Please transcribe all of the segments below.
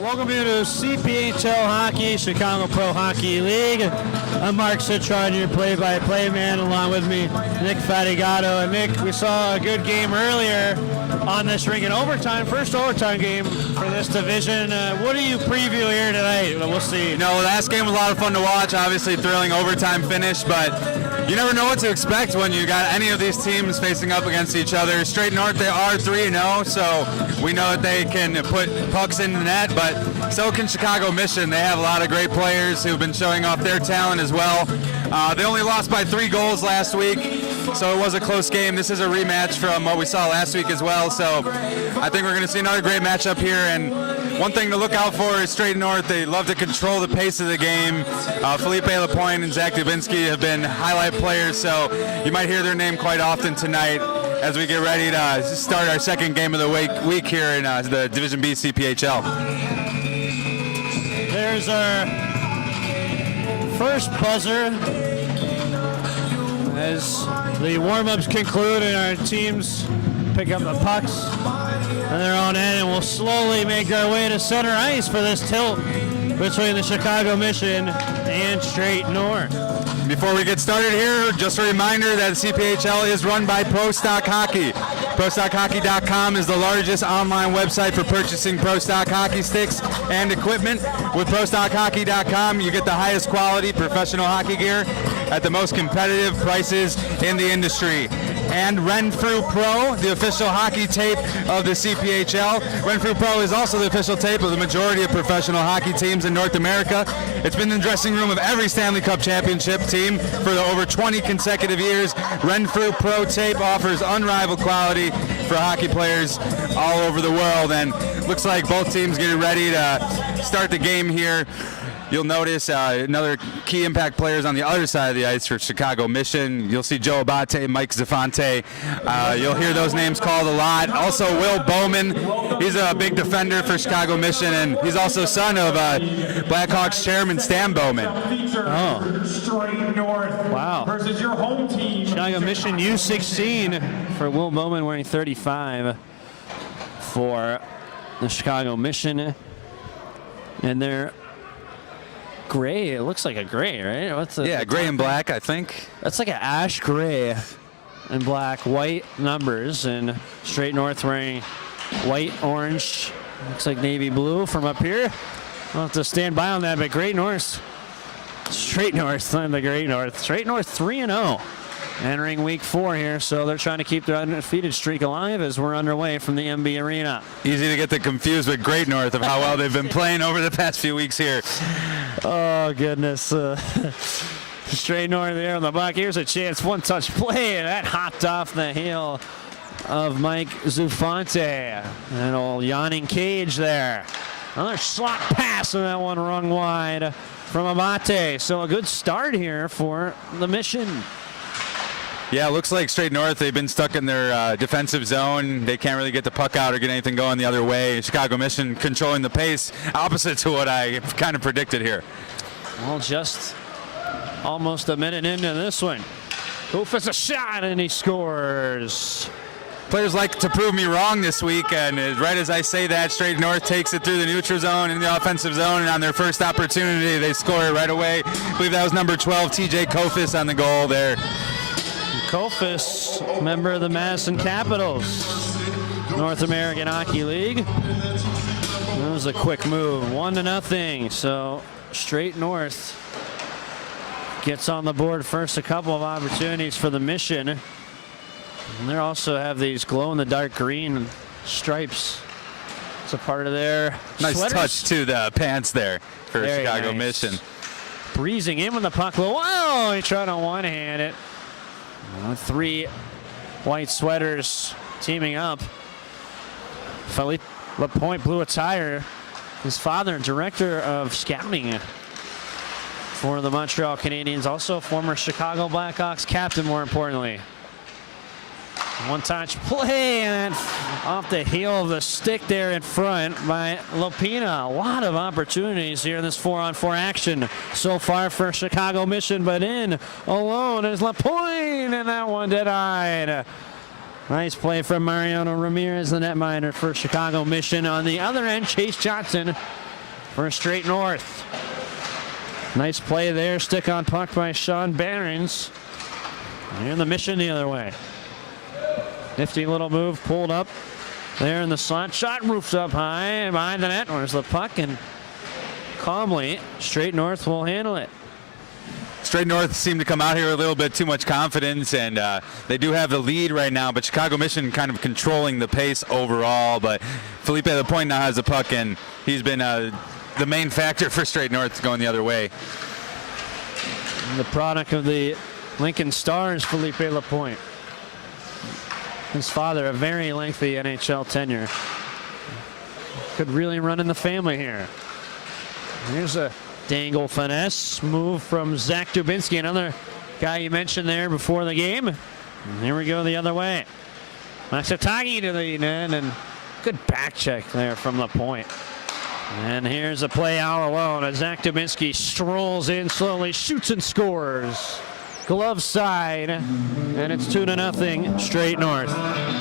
Welcome you to CPHL Hockey, Chicago Pro Hockey League. I'm Mark Citron, your play-by-play man. Along with me, Nick Fatigato. And Nick, we saw a good game earlier on this rink in overtime, first overtime game for this division. What do you preview here tonight? We'll see. You know, the last game was a lot of fun to watch. Obviously, thrilling overtime finish, but you never know what to expect when you got any of these teams facing up against each other. Straight North, they are 3-0, so we know that they can put pucks in the net, but so can Chicago Mission. They have a lot of great players who've been showing off their talent as well. They only lost by 3 goals last week, so it was a close game. This is a rematch from what we saw last week as well, so I think we're going to see another great matchup here. And one thing to look out for is Straight North. They love to control the pace of the game. Felipe Lapointe and Zach Dubinsky have been highlight players, so you might hear their name quite often tonight as we get ready to start our second game of the week here in the Division B CPHL. There's our first buzzer as the warm-ups conclude and our teams pick up the pucks on their own end, and we'll slowly make our way to center ice for this tilt between the Chicago Mission and Straight North. Before we get started here, just a reminder that CPHL is run by Pro Stock Hockey. ProStockHockey.com is the largest online website for purchasing Pro Stock hockey sticks and equipment. With ProStockHockey.com, you get the highest quality professional hockey gear at the most competitive prices in the industry. And Renfrew Pro, the official hockey tape of the CPHL. Renfrew Pro is also the official tape of the majority of professional hockey teams in North America. It's been in the dressing room of every Stanley Cup championship team for over 20 consecutive years. Renfrew Pro tape offers unrivaled quality for hockey players all over the world. And looks like both teams getting ready to start the game here. You'll notice another key impact players on the other side of the ice for Chicago Mission. You'll see Joe Abate, Mike Zafante. You'll hear those names called a lot. Also, Will Bowman. He's a big defender for Chicago Mission, and he's also son of Blackhawks chairman Stan Bowman. Oh. Wow. Versus your home team. Chicago Mission U16 for Will Bowman, wearing 35 for the Chicago Mission. And they're gray. It looks like a gray, right? What's the gray and black, I think. That's like an ash gray and black, white numbers, and Straight North wearing white, orange, looks like navy blue from up here. I'll have to stand by on that, but Great North, Straight North, not the Great North. Straight North 3-0. Entering week 4 here, so they're trying to keep their undefeated streak alive as we're underway from the MB Arena. Easy to get them confused with Great North of how well they've been playing over the past few weeks here. Oh, goodness. Straight North there on the buck. Here's a chance. One-touch play, and that hopped off the heel of Mike Zufante. An old yawning cage there. Another slot pass, and that one rung wide from Abate. So a good start here for the Mission. Yeah, it looks like Straight North, they've been stuck in their defensive zone. They can't really get the puck out or get anything going the other way. Chicago Mission controlling the pace, opposite to what I kind of predicted here. Well, just almost a minute into this one. Koufis a shot, and he scores. Players like to prove me wrong this week, and right as I say that, Straight North takes it through the neutral zone in the offensive zone, and on their first opportunity, they score it right away. I believe that was number 12, TJ Koufis on the goal there. Koufis, member of the Madison Capitals, North American Hockey League. That was a quick move, 1-0. So Straight North gets on the board first. A couple of opportunities for the Mission. And they also have these glow-in-the-dark green stripes. It's a part of their nice sweaters. Touch to the pants there for Very Chicago nice. Mission. Breezing in with the puck. Whoa, he tried to one-hand it. 3 white sweaters teaming up. Felipe Lapointe blew a tire. His father, director of scouting for the Montreal Canadiens, also former Chicago Blackhawks captain, more importantly. One-touch play, and off the heel of the stick there in front by Lopina. A lot of opportunities here in this 4-on-4 action so far for Chicago Mission, but in alone is Lapointe, and that one denied. Nice play from Mariano Ramirez, the netminder for Chicago Mission. On the other end, Chase Johnson for Straight North. Nice play there. Stick on puck by Sean Barons. And the Mission the other way. Nifty little move pulled up there in the slot. Shot roofs up high behind the net. Where's the puck? And calmly, Straight North will handle it. Straight North seemed to come out here with a little bit too much confidence, and they do have the lead right now, but Chicago Mission kind of controlling the pace overall. But Felipe Lapointe now has the puck, and he's been the main factor for Straight North going the other way. And the product of the Lincoln Stars, Felipe Lapointe. His father, a very lengthy NHL tenure. Could really run in the family here. Here's a dangle finesse move from Zach Dubinsky, another guy you mentioned there before the game. And here we go the other way. Maksutagi to the net, and good back check there from Lapointe. And here's a play all alone as Zach Dubinsky strolls in slowly, shoots and scores. Glove side, and it's 2-0 Straight North.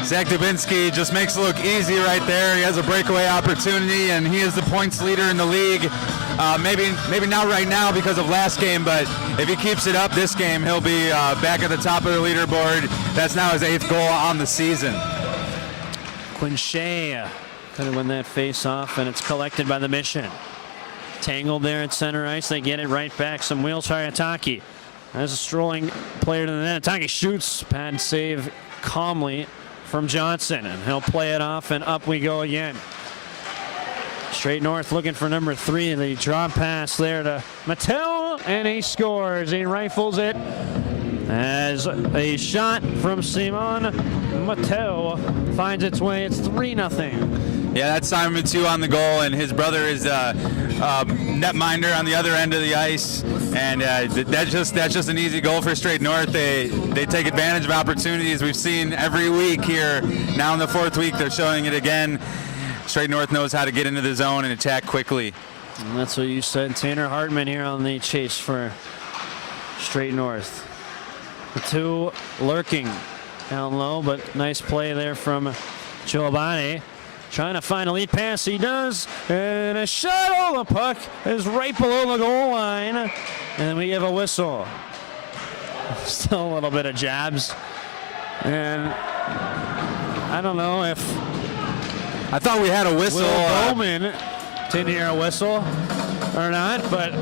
Zach Dubinsky just makes it look easy right there. He has a breakaway opportunity, and he is the points leader in the league. Maybe not right now because of last game, but if he keeps it up this game, he'll be back at the top of the leaderboard. That's now his 8th goal on the season. Quinchea could win that face-off, and it's collected by the Mission. Tangled there at center ice. They get it right back. Some wheels for Ataki. As a strolling player to the net. Ataki shoots. Pad save calmly from Johnson, and he'll play it off, and up we go again. Straight North looking for number 3. The draw pass there to Mattel, and he scores. He rifles it as a shot from Simon Mattel finds its way. It's 3-0. Yeah, that's Simon Mattel on the goal, and his brother is netminder on the other end of the ice, and that's just an easy goal for Straight North. They take advantage of opportunities we've seen every week here. Now in the 4th week, they're showing it again. Straight North knows how to get into the zone and attack quickly. And that's what you said. Tanner Hartman here on the chase for Straight North. The 2 lurking down low, but nice play there from Giovanni. Trying to find a lead pass. He does. And a shot. Oh, the puck is right below the goal line. And we give a whistle. Still a little bit of jabs. And I don't know if I thought we had a whistle. Will Bowman didn't hear a whistle or not, but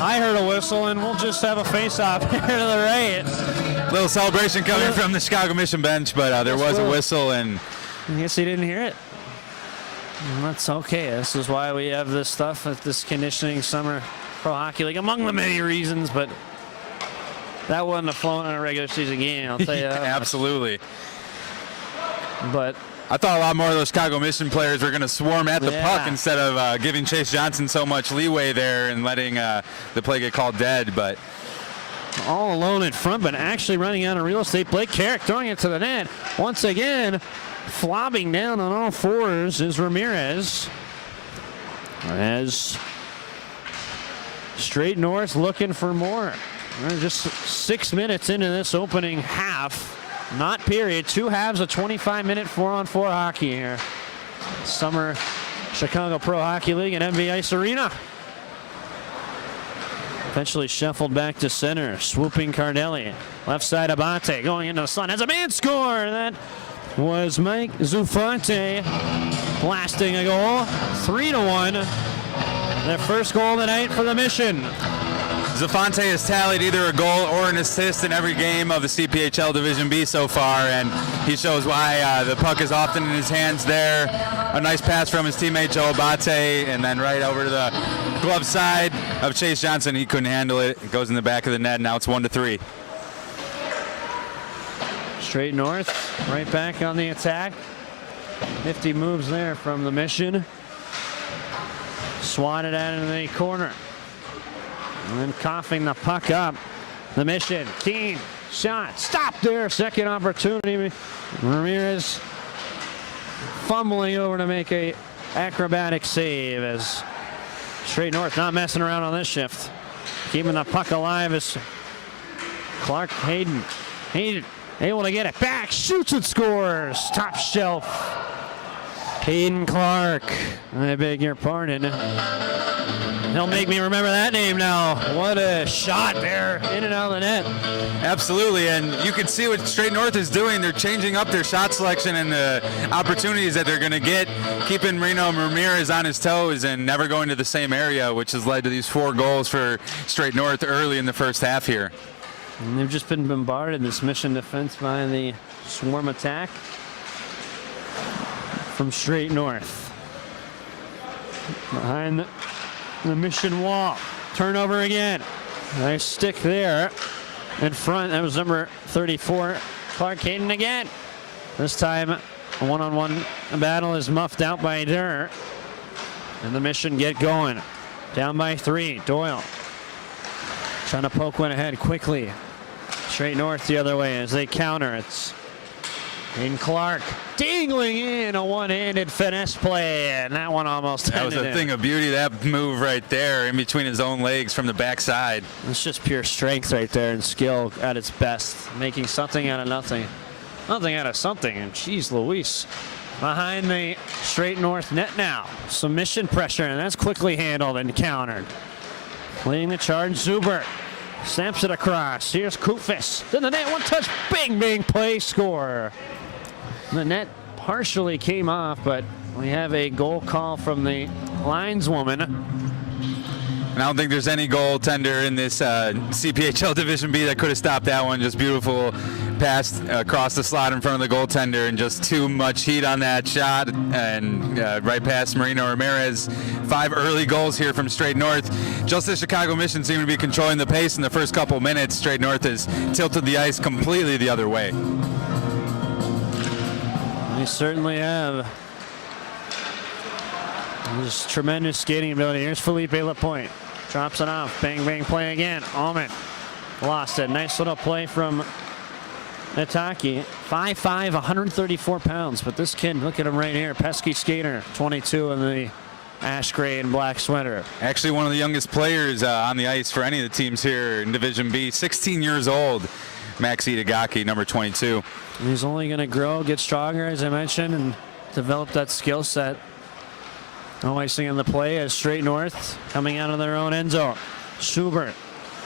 I heard a whistle, and we'll just have a face-off here to the right. Little celebration coming from the Chicago Mission bench, but there was a whistle, and I guess he didn't hear it. That's okay. This is why we have this stuff at this conditioning summer pro hockey league, among the many reasons, but that wouldn't have flown in a regular season game, I'll tell you that. Absolutely. But I thought a lot more of those Chicago Mission players were going to swarm at the puck instead of giving Chase Johnson so much leeway there and letting the play get called dead. But all alone in front, but actually running out of real estate. Blake Carrick throwing it to the net. Once again, flopping down on all fours is Ramirez. As Straight North looking for more. We're just 6 minutes into this opening half. Not period. 2 halves of 25-minute 4-on-4 hockey here. Summer Chicago Pro Hockey League and MV Ice Arena. Eventually shuffled back to center. Swooping Cardelli. Left side Abate going into the slot. Has a man score. That was Mike Zufante blasting a goal. 3-1. Their first goal tonight for the Mission. Zafante has tallied either a goal or an assist in every game of the CPHL Division B so far, and he shows why. The puck is often in his hands there. A nice pass from his teammate Joe Abate, and then right over to the glove side of Chase Johnson. He couldn't handle it. It goes in the back of the net. Now it's 1-3. Straight North right back on the attack. Nifty moves there from the Mission. Swatted out into the corner. And then coughing the puck up. The Mission. Keen shot. Stop there. Second opportunity. Ramirez fumbling over to make a acrobatic save as Straight North not messing around on this shift. Keeping the puck alive is Clark Hayden. Hayden able to get it back. Shoots and scores. Top shelf. Hayden Clark. I beg your pardon. He'll make me remember that name now. What a shot there, in and out of the net. Absolutely, and you can see what Straight North is doing. They're changing up their shot selection and the opportunities that they're going to get, keeping Reno Ramirez on his toes and never going to the same area, which has led to these 4 goals for Straight North early in the first half here. And they've just been bombarded, this Mission defense, by the swarm attack from Straight North. Behind the Mission wall. Turnover again. Nice stick there. In front, that was number 34, Clark Hayden again. This time, a one-on-one battle is muffed out by Durr. And the Mission get going. Down by 3, Doyle. Trying to poke one ahead quickly. Straight North the other way as they counter. It's Hayden Clark dangling in a one-handed finesse play, and that one almost That was a thing of beauty, that move right there in between his own legs from the backside. It's just pure strength right there and skill at its best, making something out of nothing. Nothing out of something, and geez Louise. Behind the Straight North net now. Submission pressure, and that's quickly handled and countered. Leading the charge, Zuber. Snaps it across. Here's Kufis. Then the net, one touch, bing, bing, play, score. The net partially came off, but we have a goal call from the lineswoman. And I don't think there's any goaltender in this CPHL Division B that could have stopped that one. Just beautiful pass across the slot in front of the goaltender, and just too much heat on that shot, and right past Marino Ramirez. 5 early goals here from Straight North. Just as Chicago Mission seemed to be controlling the pace in the first couple minutes, Straight North has tilted the ice completely the other way. They certainly have. Just tremendous skating ability. Here's Felipe Lapointe. Drops it off. Bang, bang, play again. Allman lost it. Nice little play from Nataki. 5'5", 134 pounds. But this kid, look at him right here. Pesky skater, 22 in the ash gray and black sweater. Actually one of the youngest players on the ice for any of the teams here in Division B. 16 years old. Max Itagaki, number 22. And he's only going to grow, get stronger, as I mentioned, and develop that skill set. No icing on the play as Straight North coming out of their own end zone. Schubert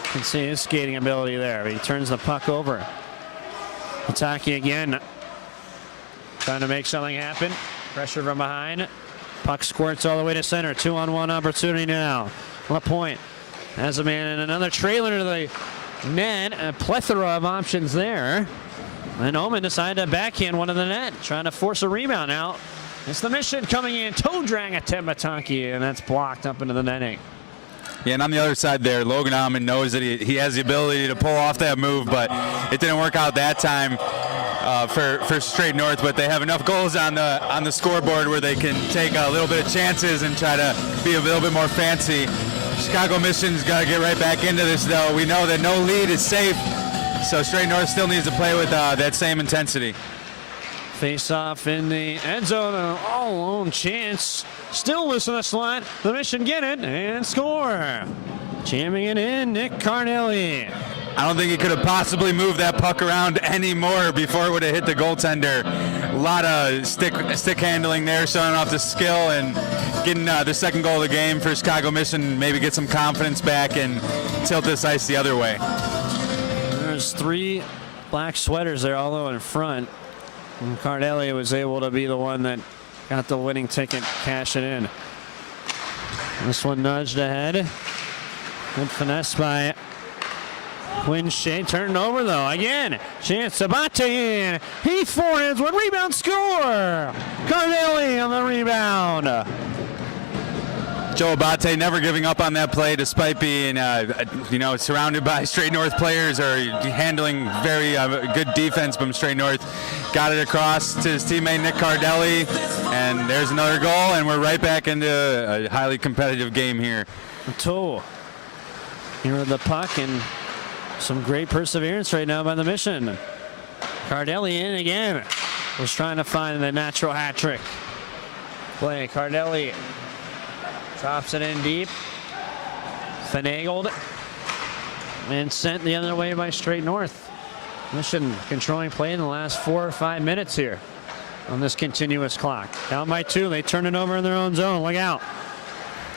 can see his skating ability there. He turns the puck over. Itaki again, trying to make something happen. Pressure from behind. Puck squirts all the way to center. 2-on-1 opportunity now. Lapointe has a man in another trailer to the net. A plethora of options there. And Omen decided to backhand one of the net, trying to force a rebound out. It's the Mission coming in, toe drag at Tembatanki, and that's blocked up into the netting. Yeah, and on the other side there, Logan Alman knows that he has the ability to pull off that move, but it didn't work out that time for Straight North. But they have enough goals on the scoreboard where they can take a little bit of chances and try to be a little bit more fancy. Chicago Mission's got to get right back into this, though. We know that no lead is safe, so Straight North still needs to play with that same intensity. Face off in the end zone, an all-alone chance. Still loose in the slot. The Mission get it and score. Jamming it in, Nick Carnelli. I don't think he could have possibly moved that puck around anymore before it would have hit the goaltender. A lot of stick handling there, showing off the skill and getting the second goal of the game for Chicago Mission. Maybe get some confidence back and tilt this ice the other way. There's 3 black sweaters there, although in front. And Cardelli was able to be the one that got the winning ticket, cash it in. This one nudged ahead. Good finesse by Quinn Shea. Turned over though. Again, chance to Bate in. He forehands one, rebound, score! Cardelli on the rebound. Joe Abate never giving up on that play despite being, surrounded by Straight North players or handling very good defense from Straight North. Got it across to his teammate Nick Cardelli, and there's another goal, and we're right back into a highly competitive game here. Toe here with the puck, and some great perseverance right now by the Mission. Cardelli in again. Was trying to find the natural hat trick. Play Cardelli. Drops it in deep. Finagled. And sent the other way by Straight North. Mission controlling play in the last 4 or 5 minutes here. on this continuous clock. Down by 2. They turn it over in their own zone. Look out.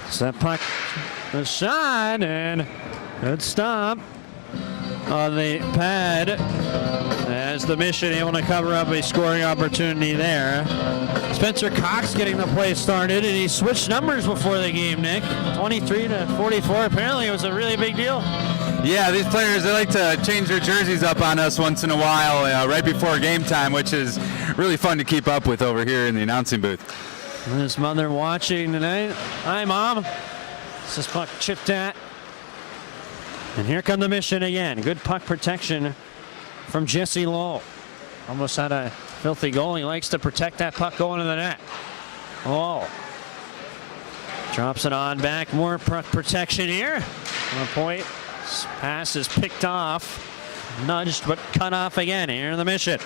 So that puck, the shot, and good stop on the pad as the Mission able to cover up a scoring opportunity there. Spencer Cox getting the play started, and he switched numbers before the game, Nick. 23 to 44. Apparently it was a really big deal. Yeah, these players, they like to change their jerseys up on us once in a while, right before game time, which is really fun to keep up with over here in the announcing booth. And his mother watching tonight. Hi, Mom. This is puck chipped at. And here come the Mission again. Good puck protection from Jesse Lowe. Almost had a filthy goal. He likes to protect that puck going to the net. Oh. Drops it on back. More puck protection here. On the point. This pass is picked off. Nudged, but cut off again here in the Mission.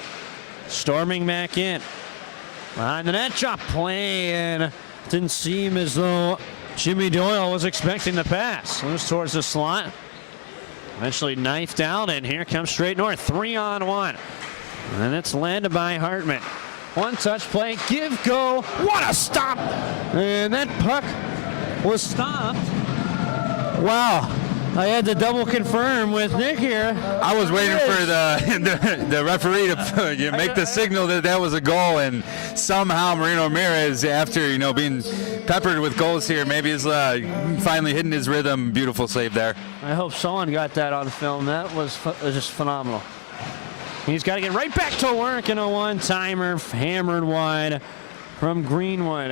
Storming back in. Behind the net, drop play, and didn't seem as though Jimmy Doyle was expecting the pass. Loose towards the slot. Eventually knifed out, and here comes Straight North. 3-on-1. And it's led by Hartman. One touch play, give, go. What a stop! And that puck was stopped. Wow. I had to double confirm with Nick here. I was waiting for the referee to make the signal that that was a goal, and somehow Marino Ramirez, after being peppered with goals here, maybe is finally hitting his rhythm. Beautiful save there. I hope someone got that on film. That was just phenomenal. He's got to get right back to work, in a one-timer hammered wide from Greenwood.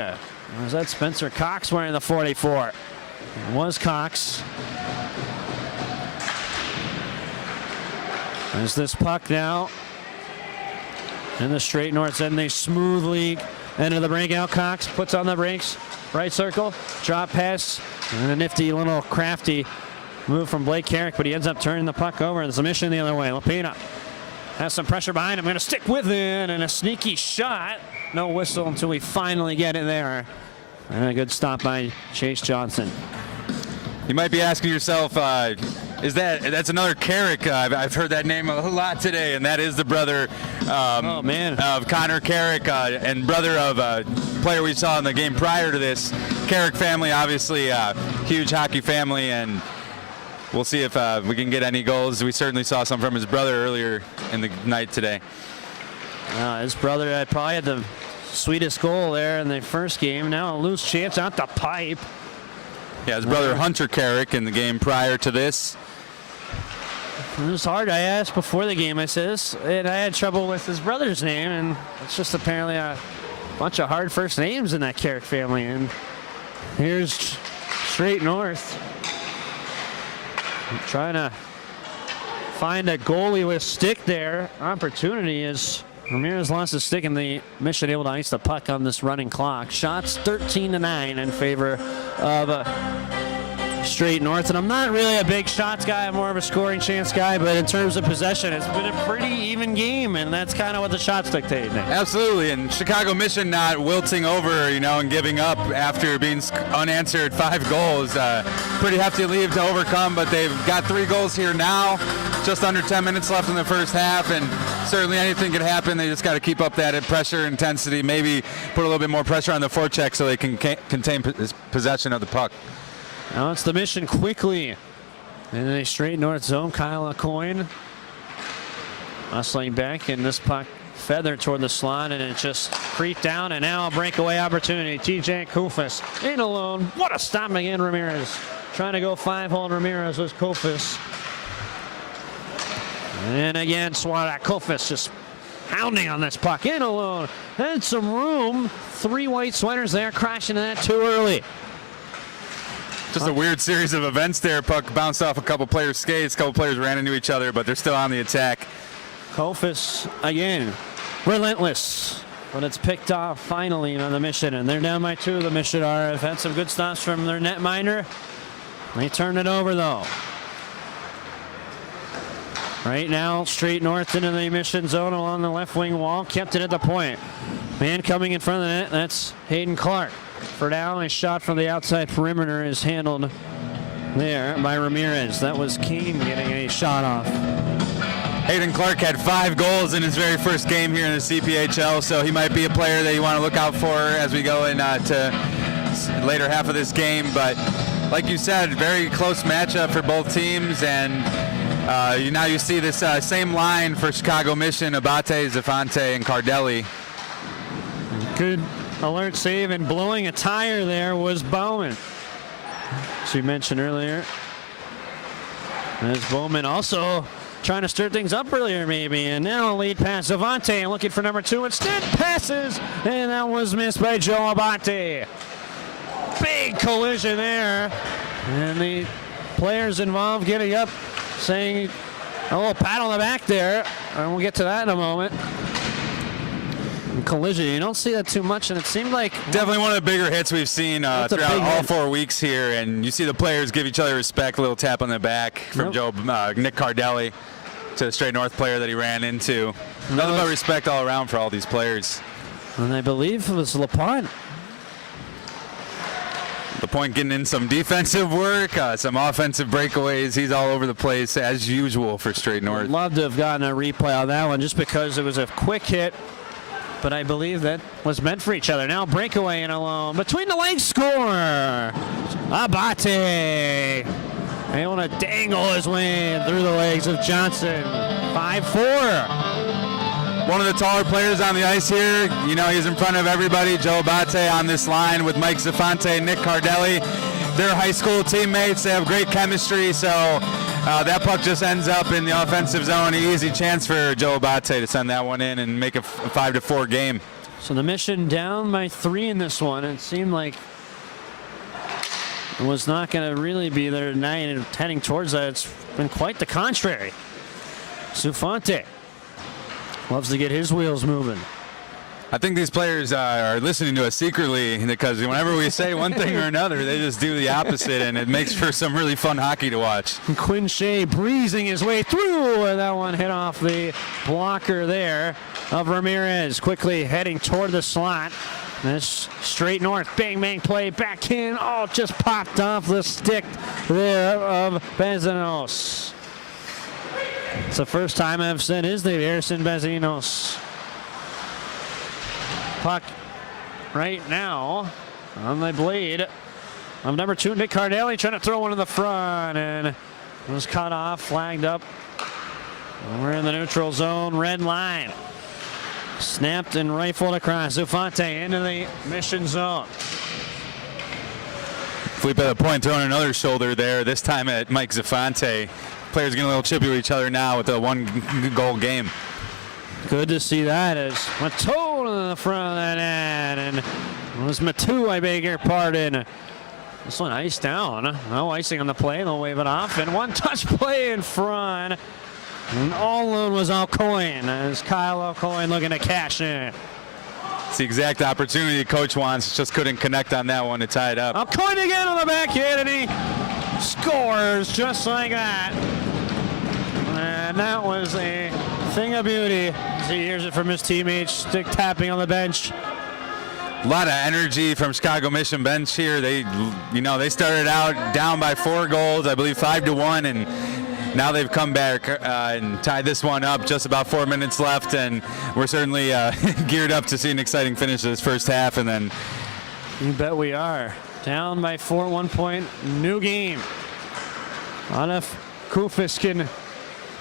Was that Spencer Cox wearing the 44? It was Cox. There's this puck now in the Straight North end. They smoothly enter the breakout. Cox puts on the brakes. Right circle. Drop pass. And a nifty little crafty move from Blake Carrick, but he ends up turning the puck over. There's a Mission the other way. Lapina has some pressure behind him. Going to stick with it, and a sneaky shot. No whistle until we finally get it there. And a good stop by Chase Johnson. You might be asking yourself, that's another Carrick? I've heard that name a lot today, and that is the brother of Connor Carrick and brother of a player we saw in the game prior to this. Carrick family, obviously a huge hockey family, and we'll see if we can get any goals. We certainly saw some from his brother earlier in the night today. His brother probably had the sweetest goal there in the first game. Now a loose chance out the pipe. Yeah, his brother Hunter Carrick in the game prior to this. It was hard. I asked before the game, I says, and I had trouble with his brother's name, and it's just apparently a bunch of hard first names in that Carrick family. And here's Straight North trying to find a goalie with stick there. Opportunity is Ramirez lost his stick, and the Mission able to ice the puck on this running clock. Shots 13-9 in favor of Straight North. And I'm not really a big shots guy. I'm more of a scoring chance guy. But in terms of possession, it's been a pretty even game, and that's kind of what the shots dictate. Nick. Absolutely, and Chicago Mission not wilting over, and giving up after being unanswered 5 goals. Pretty hefty lead to overcome, but they've got 3 goals here now. Just under 10 minutes left in the first half, and certainly anything could happen. They just got to keep up that pressure intensity, maybe put a little bit more pressure on the forecheck so they can contain possession of the puck. Now it's the Mission quickly in the Straight North zone. Kyle Coyne hustling back, and this puck feathered toward the slot, and it just creeped down, and now a breakaway opportunity. TJ Kufis in alone. What a stop again, Ramirez. Trying to go 5-hole, Ramirez was Kufis. And again, Swat Kufis just pounding on this puck. In alone. Had some room. 3 white sweaters there, crashing in that too early. Just a weird series of events there. Puck bounced off a couple players' skates. A couple players ran into each other, but they're still on the attack. Kofis again, relentless, but it's picked off finally on the Mission, and they're down by 2. The Mission have had some good stops from their netminder. They turn it over though. Right now, Straight North into the Mission zone along the left wing wall. Kept it at the point. Man coming in front of the net. That's Hayden Clark. For now, a shot from the outside perimeter is handled there by Ramirez. That was Kane getting a shot off. Hayden Clark had 5 goals in his very first game here in the CPHL, so he might be a player that you want to look out for as we go into later half of this game. But like you said, very close matchup for both teams, and now you see this same line for Chicago Mission: Abate, Zafante, and Cardelli. Good alert save, and blowing a tire there was Bowman, as you mentioned earlier. As Bowman also trying to stir things up earlier maybe, and now a lead pass. Zavante looking for number 2, instead passes, and that was missed by Joe Abate. Big collision there, and the players involved getting up, saying a little pat on the back there, and we'll get to that in a moment. Collision, you don't see that too much, and it seemed like definitely one of the bigger hits we've seen throughout all hit. 4 weeks here, and you see the players give each other respect. A little tap on the back from Nick Cardelli to the Straight North player that he ran into. Nothing but respect all around for all these players. And I believe it was LaPointe. LaPointe getting in some defensive work, some offensive breakaways. He's all over the place as usual for Straight North. I'd love to have gotten a replay on that one just because it was a quick hit, but I believe that was meant for each other. Now breakaway and alone. Between the legs score. Abate able to dangle his way through the legs of Johnson. 5-4. One of the taller players on the ice here. You know, he's in front of everybody. Joe Abate on this line with Mike Zafante, Nick Cardelli. They're high school teammates. They have great chemistry, so that puck just ends up in the offensive zone. Easy chance for Joe Abate to send that one in and make a 5-4 game. So the Mission down by 3 in this one. It seemed like it was not going to really be there tonight, and heading towards that, it's been quite the contrary. Zafante loves to get his wheels moving. I think these players are listening to us secretly, because whenever we say one thing or another, they just do the opposite, and it makes for some really fun hockey to watch. And Quinn Shea breezing his way through, and that one hit off the blocker there of Ramirez, quickly heading toward the slot. This Straight North bang bang play back in. Oh, just popped off the stick there of Bezinos. It's the first time I've said his name, Harrison Bezinos. Puck right now on the blade of number 2, Nick Cardelli, trying to throw one in the front, and it was cut off, flagged up. We're in the neutral zone, red line. Snapped and rifled across. Zafante into the Mission zone. Felipe LaPointe throwing another shoulder there, this time at Mike Zafante. Players getting a little chippy with each other now with a 1-goal game. Good to see that as Matteau in the front of that net, and it was Matteau, I beg your pardon. This one iced down. No icing on the play, they'll wave it off, and one touch play in front. And all alone was Alcoin, as Kyle Alcoin looking to cash in. It's the exact opportunity coach wants, just couldn't connect on that one to tie it up. Alcoin again on the backhand, and he scores just like that. And that was a thing of beauty as he hears it from his teammates, stick tapping on the bench. A lot of energy from Chicago Mission bench here. They started out down by 4 goals, I believe 5-1, and now they've come back and tied this one up. Just about 4 minutes left, and we're certainly geared up to see an exciting finish to this first half. And then, you bet we are. Down by 4 at 1 point. New game. I don't know if Kufis can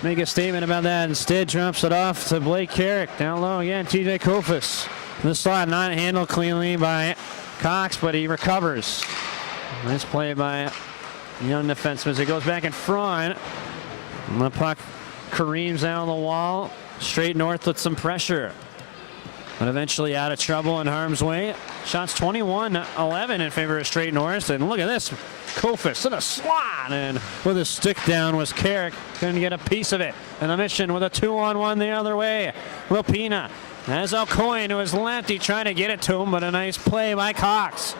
make a statement about that. Instead, drops it off to Blake Carrick. Down low again, TJ Kufis. This slot not handled cleanly by Cox, but he recovers. Nice play by young defenseman. It goes back in front. And the puck careens down the wall. Straight North with some pressure. But eventually out of trouble in harm's way. Shots 21-11 in favor of Straight North. And look at this. Kofis in a slot, and with his stick down was Carrick. Couldn't get a piece of it. And the Mission with a 2-on-1 the other way. Lopina has Alcoin to his left. He trying to get it to him, but a nice play by Cox.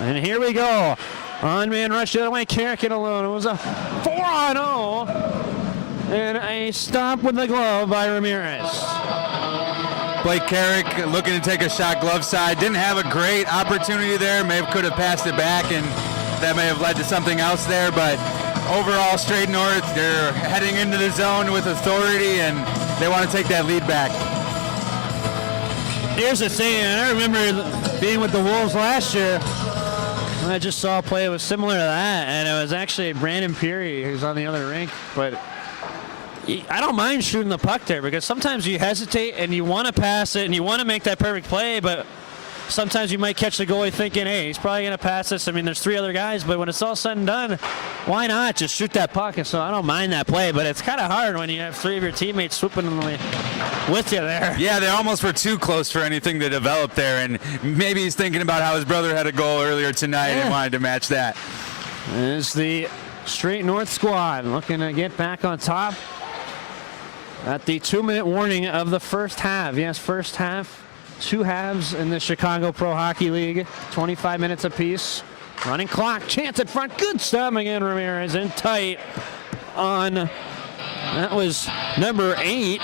And here we go. On-man rush the other way. Carrick in alone. It was a 4-on-0. And a stop with the glove by Ramirez. Blake Carrick looking to take a shot glove side. Didn't have a great opportunity there. Could have passed it back, and that may have led to something else there, but overall, Straight North, they're heading into the zone with authority, and they want to take that lead back. Here's the thing, I remember being with the Wolves last year. I just saw a play that was similar to that, and it was actually Brandon Peary who's on the other rink. But I don't mind shooting the puck there because sometimes you hesitate and you want to pass it and you want to make that perfect play, but sometimes you might catch the goalie thinking, hey, he's probably going to pass this. I mean, there's 3 other guys, but when it's all said and done, why not just shoot that puck? And so I don't mind that play, but it's kind of hard when you have 3 of your teammates swooping with you there. Yeah, they almost were too close for anything to develop there, and maybe he's thinking about how his brother had a goal earlier tonight and wanted to match that. There's the Straight North squad looking to get back on top at the 2-minute warning of the first half. Yes, first half. 2 halves in the Chicago Pro Hockey League, 25 minutes apiece. Running clock, chance at front, good stop again. Ramirez in tight on, that was number 8,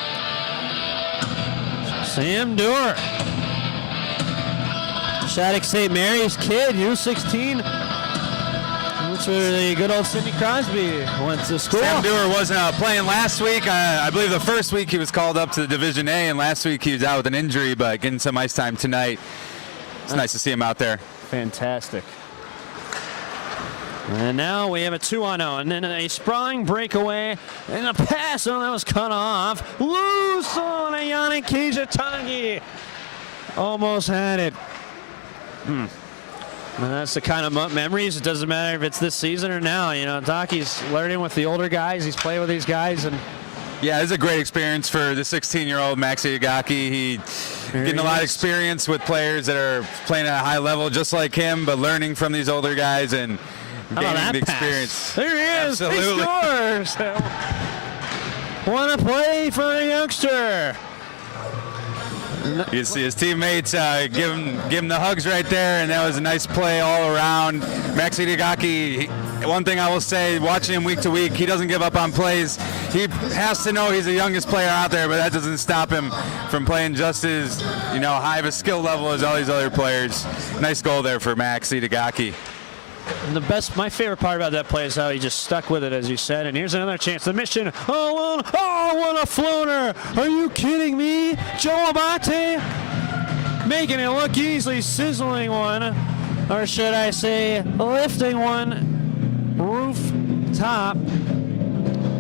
Sam Dewar. Shattuck St. Mary's kid, U16. That's where the good old Sidney Crosby went to school. Sam Dewar wasn't playing last week. I believe the first week he was called up to the Division A, and last week he was out with an injury, but getting some ice time tonight. It's nice to see him out there. Fantastic. And now we have a 2-on-0, and then a sprawling breakaway, and a pass. Oh, that was cut off. Loose on a Yannick Kijatangi. Almost had it. And that's the kind of memories. It doesn't matter if it's this season or now. You know, Docky's learning with the older guys. He's playing with these guys, and yeah, it's a great experience for the 16-year-old Maxi Agaki. He's getting a lot of experience with players that are playing at a high level, just like him, but learning from these older guys and gaining the experience. There he is. Absolutely. He scores. What a play for a youngster. You see his teammates give him the hugs right there, and that was a nice play all around. Maxi Agaki, one thing I will say, watching him week to week, he doesn't give up on plays. He has to know he's the youngest player out there, but that doesn't stop him from playing just as high of a skill level as all these other players. Nice goal there for Maxi Agaki. And my favorite part about that play is how he just stuck with it, as you said. And here's another chance. The mission. Oh, what a floater. Are you kidding me? Joe Abate making it look easy, sizzling one. Or should I say, lifting one. Rooftop.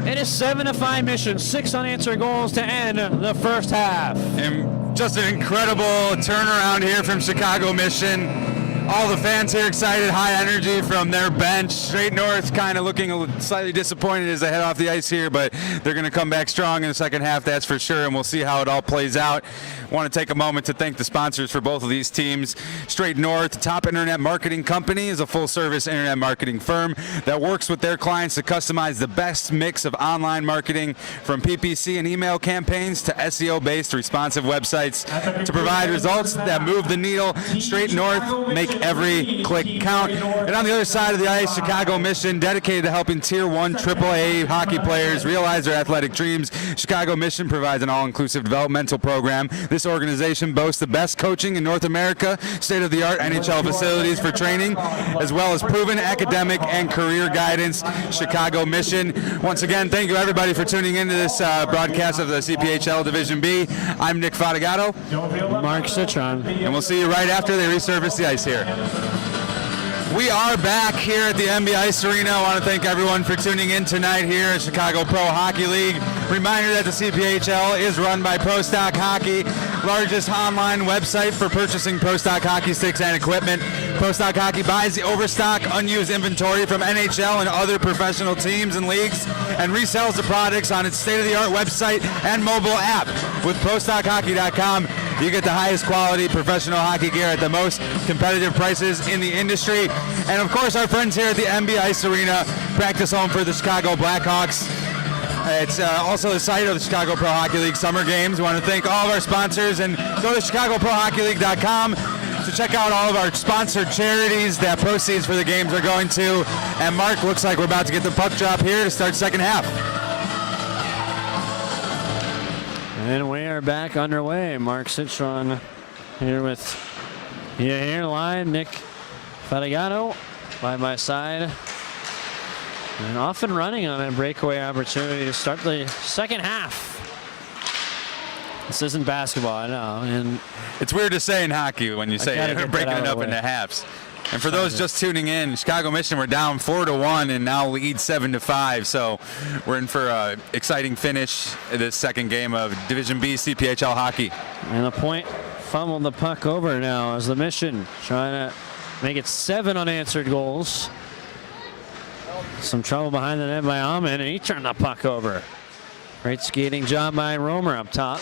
It is 7-5 mission. 6 unanswered goals to end the first half. And just an incredible turnaround here from Chicago Mission. All the fans here excited, high energy from their bench. Straight North kind of looking slightly disappointed as they head off the ice here, but they're going to come back strong in the second half, that's for sure, and we'll see how it all plays out. Want to take a moment to thank the sponsors for both of these teams. Straight North, the top internet marketing company, is a full-service internet marketing firm that works with their clients to customize the best mix of online marketing, from PPC and email campaigns to SEO-based responsive websites to provide results that move the needle. Straight North, make every click count. And on the other side of the ice, Chicago Mission, dedicated to helping Tier 1 AAA hockey players realize their athletic dreams. Chicago Mission provides an all-inclusive developmental program. This organization boasts the best coaching in North America, state-of-the-art NHL facilities for training, as well as proven academic and career guidance. Chicago Mission. Once again, thank you everybody for tuning into this broadcast of the CPHL Division B. I'm Nick Fatigato. Mark Citron. And we'll see you right after they resurface the ice here. We are back here at the NBA Ice Arena. I want to thank everyone for tuning in tonight here at Chicago Pro Hockey League. Reminder that the CPHL is run by Pro Stock Hockey, largest online website for purchasing Pro Stock hockey sticks and equipment. Pro Stock Hockey buys the overstock, unused inventory from NHL and other professional teams and leagues and resells the products on its state-of-the-art website and mobile app. With ProStockHockey.com, you get the highest quality professional hockey gear at the most competitive prices in the industry. And of course, our friends here at the NBA Ice Arena, practice home for the Chicago Blackhawks. It's also the site of the Chicago Pro Hockey League Summer Games. We want to thank all of our sponsors and go to ChicagoProHockeyLeague.com to check out all of our sponsored charities that proceeds for the games are going to. And Mark, looks like we're about to get the puck drop here to start second half. And we are back underway. Mark Citron here with you here live. Nick Fatigato by my side. And off and running on a breakaway opportunity to start the second half. This isn't basketball, I know. And it's weird to say in hockey when you say they're breaking it up into halves. And for those just tuning in, Chicago Mission, we're down 4-1 and now lead 7-5. So we're in for an exciting finish this second game of Division B CPHL hockey. And the Point fumbled the puck over now as the Mission trying to make it 7 unanswered goals. Some trouble behind the net by Ahmed, and he turned the puck over. Great skating job by Romer up top.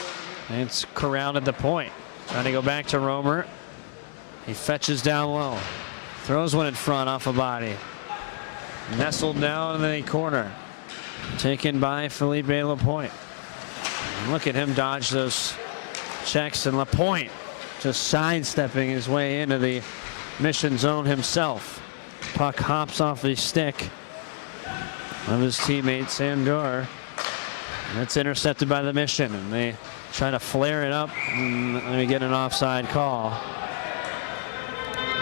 And it's corralled at the Point. Trying to go back to Romer. He fetches down low. Throws one in front off a body. Nestled down in the corner. Taken by Felipe Lapointe. And look at him dodge those checks, and Lapointe just sidestepping his way into the Mission zone himself. Puck hops off the stick of his teammate Sandor. That's intercepted by the Mission, and they try to flare it up, and they get an offside call.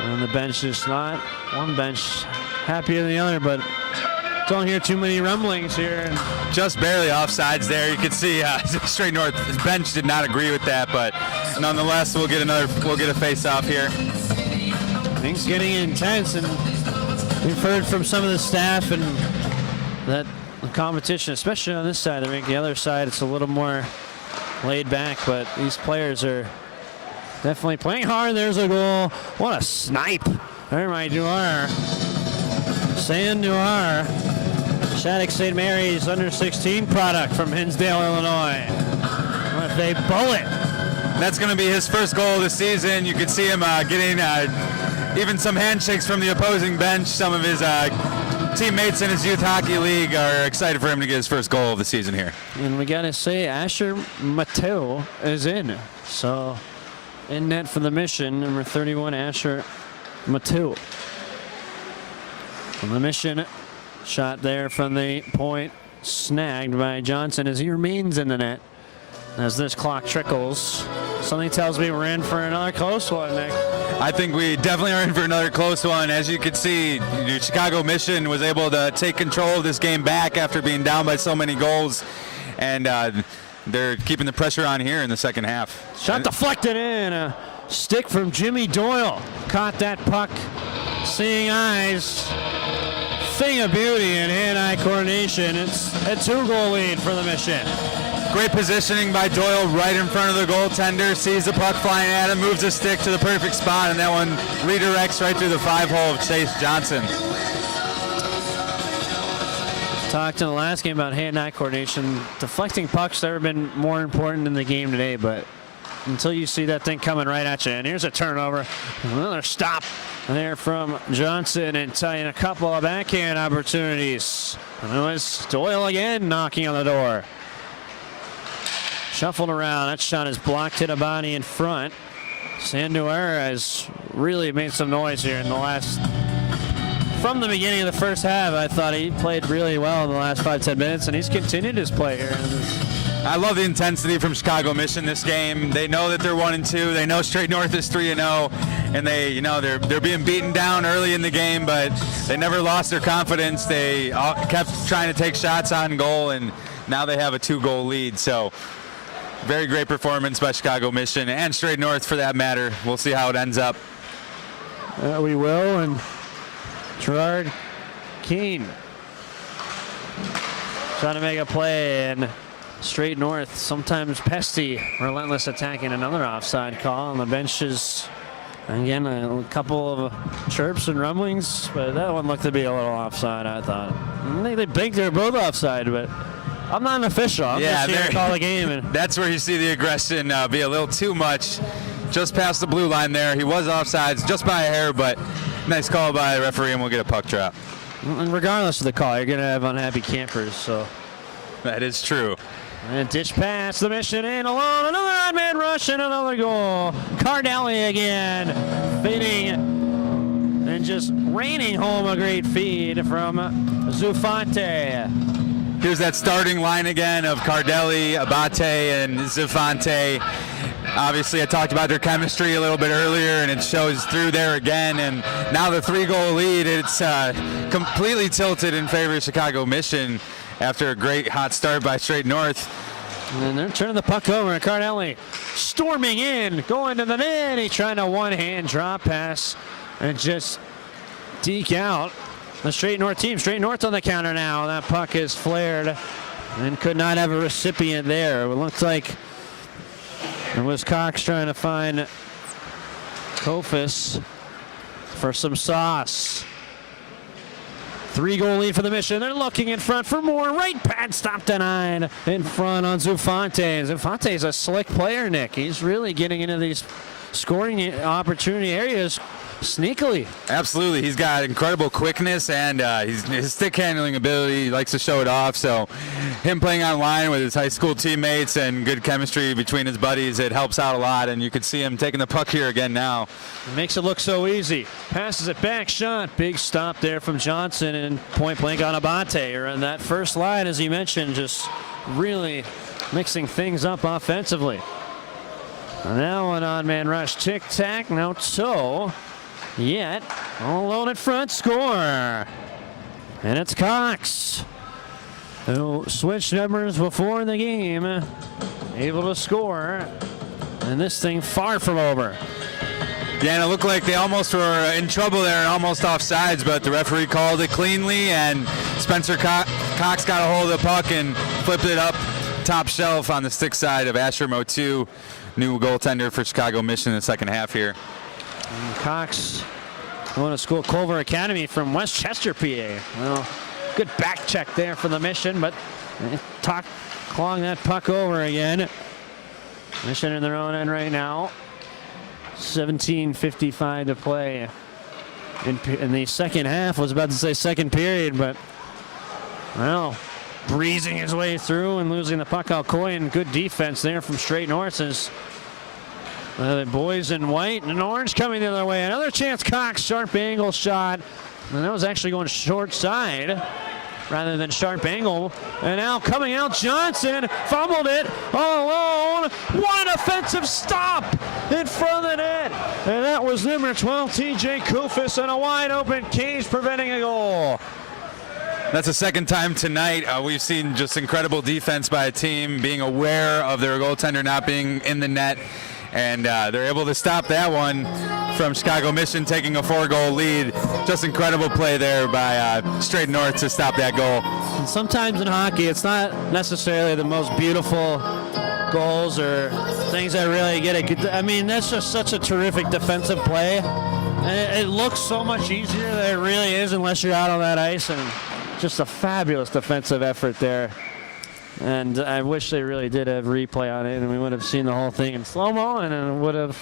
And the bench is not one bench happier than the other, but don't hear too many rumblings here. Just barely offsides there. You can see Straight North bench did not agree with that, but nonetheless, we'll get a face-off here. Things getting intense, and we've heard from some of the staff and that the competition, especially on this side of the rink. The other side, it's a little more laid back, but these players are definitely playing hard. There's a goal. What a snipe. There might Duar. Sandor. Shattuck St. Mary's under 16 product from Hinsdale, Illinois. What a bullet. That's going to be his first goal of the season. You can see him getting even some handshakes from the opposing bench. Some of his teammates in his youth hockey league are excited for him to get his first goal of the season here. And we got to say, Asher Mateo is in. So in net for the Mission, number 31, Asher Mateo. From the Mission, shot there from the Point, snagged by Johnson as he remains in the net. As this clock trickles, something tells me we're in for another close one, Nick. I think we definitely are in for another close one. As you can see, the Chicago Mission was able to take control of this game back after being down by so many goals, and they're keeping the pressure on here in the second half. Shot deflected in. A stick from Jimmy Doyle. Caught that puck. Seeing eyes. Thing of beauty and hand-eye coordination. It's a 2-goal lead for the Mission. Great positioning by Doyle right in front of the goaltender. Sees the puck flying at him, moves the stick to the perfect spot, and that one redirects right through the 5-hole of Chase Johnson. Talked in the last game about hand-eye coordination. Deflecting pucks never been more important in the game today, but until you see that thing coming right at you. And here's a turnover. Another stop there from Johnson, and tying a couple of backhand opportunities. And it was Doyle again knocking on the door. Shuffled around. That shot is blocked, hit a body in front. Sandor has really made some noise here in the last. From the beginning of the first half, I thought he played really well in the last 5-10 minutes, and he's continued his play here. I love the intensity from Chicago Mission this game. They know that they're 1-2. They know Straight North is 3-0, and they're being beaten down early in the game, but they never lost their confidence. They kept trying to take shots on goal, and now they have a 2-goal lead. So very great performance by Chicago Mission and Straight North for that matter. We'll see how it ends up. We will, and Gerard Keene trying to make a play, and Straight North, sometimes pesty, relentless attacking. Another offside call on the benches. Again, a couple of chirps and rumblings, but that one looked to be a little offside, I thought. I think they think they're both offside, but I'm not an official. I'm just here to call the game. And that's where you see the aggression be a little too much. Just past the blue line there. He was offsides just by a hair, but nice call by the referee, and we'll get a puck drop. And regardless of the call, you're going to have unhappy campers. So that is true. And ditch pass, the Mission in alone. Another odd man rush and another goal. Cardelli again, feeding and just raining home a great feed from Zufante. Here's that starting line again of Cardelli, Abate, and Zufante. Obviously, I talked about their chemistry a little bit earlier, and it shows through there again. And now the 3-goal lead, it's completely tilted in favor of Chicago Mission after a great hot start by Straight North. And they're turning the puck over, and Cardelli storming in, going to the net. He's trying to one-hand drop pass and just deke out the Straight North team. Straight North on the counter now. That puck is flared and could not have a recipient there. It looks like it was Cox trying to find Kofis for some sauce. 3-goal lead for the Mission. They're looking in front for more. Right pad stop denied in front on Zufante. Zufante's a slick player, Nick. He's really getting into these scoring opportunity areas sneakily. Absolutely. He's got incredible quickness, and his stick handling ability, he likes to show it off. So him playing online with his high school teammates and good chemistry between his buddies, it helps out a lot. And you can see him taking the puck here again now. It makes it look so easy. Passes it back, shot. Big stop there from Johnson, and point blank on Abate. Or in that first line, as you mentioned, just really mixing things up offensively. And now an odd-man rush. Tic-tac, no toe. Yet, all alone at front, score. And it's Cox, who switched numbers before the game, able to score. And this thing far from over. Yeah, and it looked like they almost were in trouble there and almost offsides, but the referee called it cleanly, and Spencer Cox got a hold of the puck and flipped it up top shelf on the stick side of Asher Motu, new goaltender for Chicago Mission in the second half here. And Cox going to school Culver Academy from Westchester, PA. Well, good back check there for the Mission, but clawing that puck over again. Mission in their own end right now. 17:55 to play in the second half. I was about to say second period, but well, breezing his way through and losing the puck. Alcoy, and good defense there from Straight North as the boys in white and orange coming the other way. Another chance, Cox, sharp angle shot. And that was actually going short side rather than sharp angle. And now coming out, Johnson fumbled it all alone. What an offensive stop in front of the net. And that was number 12, TJ Kufis, on a wide open cage preventing a goal. That's the second time tonight we've seen just incredible defense by a team, being aware of their goaltender not being in the net. And they're able to stop that one from Chicago Mission taking a 4-goal lead. Just incredible play there by Straight North to stop that goal. And sometimes in hockey, it's not necessarily the most beautiful goals or things that really get it. I mean, that's just such a terrific defensive play. And it looks so much easier than it really is unless you're out on that ice. And just a fabulous defensive effort there. And I wish they really did have replay on it, and we would have seen the whole thing in slow-mo, and it would have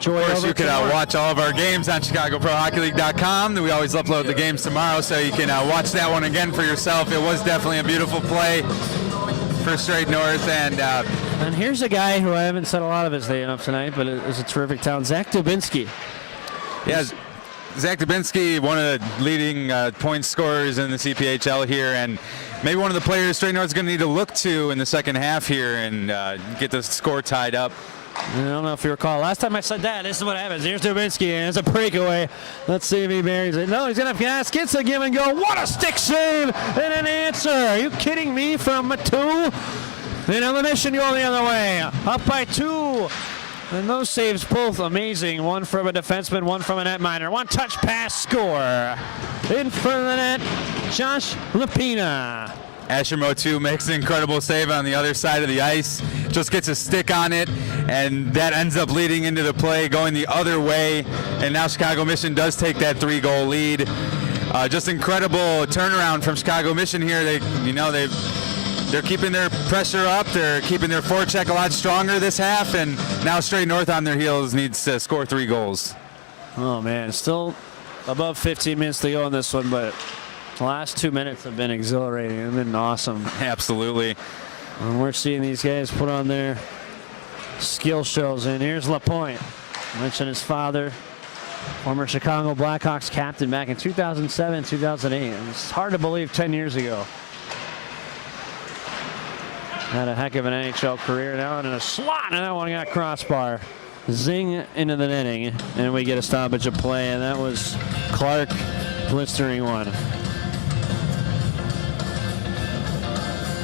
joyed over. Of course, you can watch all of our games on ChicagoProHockeyLeague.com. We always upload the games tomorrow, so you can watch that one again for yourself. It was definitely a beautiful play for Straight North. And here's a guy who I haven't said a lot of his name up tonight, but it is a terrific talent, Zach Dubinsky. Yeah, Zach Dubinsky, one of the leading point scorers in the CPHL here, and maybe one of the players Straight North's going to need to look to in the second half here and get the score tied up. I don't know if you recall. Last time I said that, this is what happens. Here's Dubinsky, and it's a breakaway. Let's see if he buries it. No, he's going to have gas. Gets a give and go. What a stick save and an answer. Are you kidding me from Matu? And on the Mission going the other way. Up by 2. And those saves both amazing. One from a defenseman, one from a netminder. One touch pass, score. In front of the net, Josh Lapina. Asher Motu makes an incredible save on the other side of the ice. Just gets a stick on it, and that ends up leading into the play going the other way. And now Chicago Mission does take that 3-goal lead. Just incredible turnaround from Chicago Mission here. They're keeping their pressure up. They're keeping their forecheck a lot stronger this half, and now Straight North on their heels needs to score 3 goals. Oh, man. Still above 15 minutes to go in this one, but the last 2 minutes have been exhilarating. They've been awesome. Absolutely. And we're seeing these guys put on their skill shows. And here's Lapointe. Mentioned his father, former Chicago Blackhawks captain back in 2007, 2008. It's hard to believe 10 years ago. Had a heck of an NHL career now, and in a slot, and that one got crossbar. Zing into the netting, and we get a stoppage of play, and that was Clark blistering one.